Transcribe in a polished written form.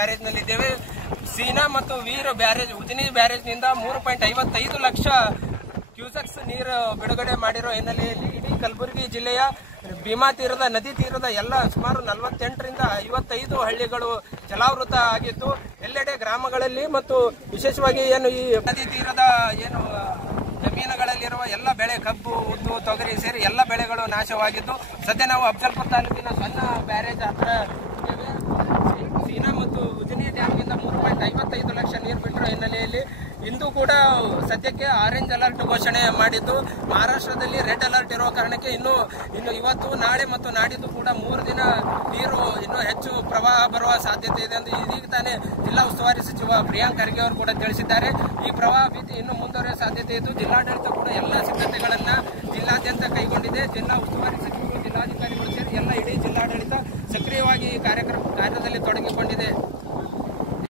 ಬ್ಯಾರೇಜ್ನಲ್ಲಿದ್ದೇವೆ. ಸೀನಾ ಮತ್ತು ವೀರ್ barrage Ujani ಬ್ಯಾರೇಜ್ನಿಂದ 3.55 lakh cusecs ನೀರು ಬಿಡುಗಡೆ ಮಾಡಿರೋ ಹಿನ್ನೆಲೆಯಲ್ಲಿ ಇಡೀ ಕಲಬುರಗಿ ಜಿಲ್ಲೆಯ ಭೀಮಾ ತೀರದ ನದಿ ತೀರದ ಎಲ್ಲ ಸುಮಾರು 48ರಿಂದ 55 ಹಳ್ಳಿಗಳು ಜಲಾವೃತ ಆಗಿದ್ದು, ಎಲ್ಲೆಡೆ ಗ್ರಾಮಗಳಲ್ಲಿ ಮತ್ತು ವಿಶೇಷವಾಗಿ ಏನು ಈ ನದಿ ತೀರದ ಏನು ಜಮೀನುಗಳಲ್ಲಿರುವ ಎಲ್ಲ ಬೆಳೆ ಕಬ್ಬು, ಉದ್ದು, ತೊಗರಿ ಸೇರಿ ಎಲ್ಲ ಬೆಳೆಗಳು ನಾಶವಾಗಿದ್ದು, ಸದ್ಯ ನಾವು ಅಫಜಲ್ಪುರ ತಾಲೂಕಿನ ಸಣ್ಣ ಬ್ಯಾರೇಜ್ ಹತ್ರ ಸೀನಾ ಮತ್ತು ಉಜನಿ ಡ್ಯಾಮ್ನಿಂದ 3.55 ಲಕ್ಷ ನೀರು ಬಿಟ್ಟಿರೋ ಹಿನ್ನೆಲೆಯಲ್ಲಿ ಇಂದು ಕೂಡ ಸದ್ಯಕ್ಕೆ ಆರೆಂಜ್ ಅಲರ್ಟ್ ಘೋಷಣೆ ಮಾಡಿದ್ದು, ಮಹಾರಾಷ್ಟ್ರದಲ್ಲಿ ರೆಡ್ ಅಲರ್ಟ್ ಇರುವ ಕಾರಣಕ್ಕೆ ಇನ್ನು ಇವತ್ತು ನಾಳೆ ಮತ್ತು ನಾಡಿದ್ದು ಕೂಡ 3 ದಿನ ನೀರು ಇನ್ನೂ ಹೆಚ್ಚು ಪ್ರವಾಹ ಬರುವ ಸಾಧ್ಯತೆ ಇದೆ ಎಂದು ಇದೀಗ ತಾನೇ ಜಿಲ್ಲಾ ಉಸ್ತುವಾರಿ ಸಚಿವ ಪ್ರಿಯಾಂಕ್ ಖರ್ಗೆ ಅವರು ಕೂಡ ತಿಳಿಸಿದ್ದಾರೆ. ಈ ಪ್ರವಾಹ ಭೀತಿ ಇನ್ನು ಮುಂದುವರಿಯುವ ಸಾಧ್ಯತೆ ಇದ್ದು, ಜಿಲ್ಲಾಡಳಿತ ಕೂಡ ಎಲ್ಲ ಸಿದ್ಧತೆಗಳನ್ನ ಜಿಲ್ಲಾದ್ಯಂತ ಕೈಗೊಂಡಿದೆ. ಜಿಲ್ಲಾ ಉಸ್ತುವಾರಿ ಸಚಿವರು, ಜಿಲ್ಲಾಧಿಕಾರಿಗಳು ಸೇರಿ ಎಲ್ಲ ಇಡೀ ಜಿಲ್ಲಾಡಳಿತ ಸಕ್ರಿಯವಾಗಿ ಈ ಕಾರ್ಯದಲ್ಲಿ ತೊಡಗಿಕೊಂಡಿದೆ.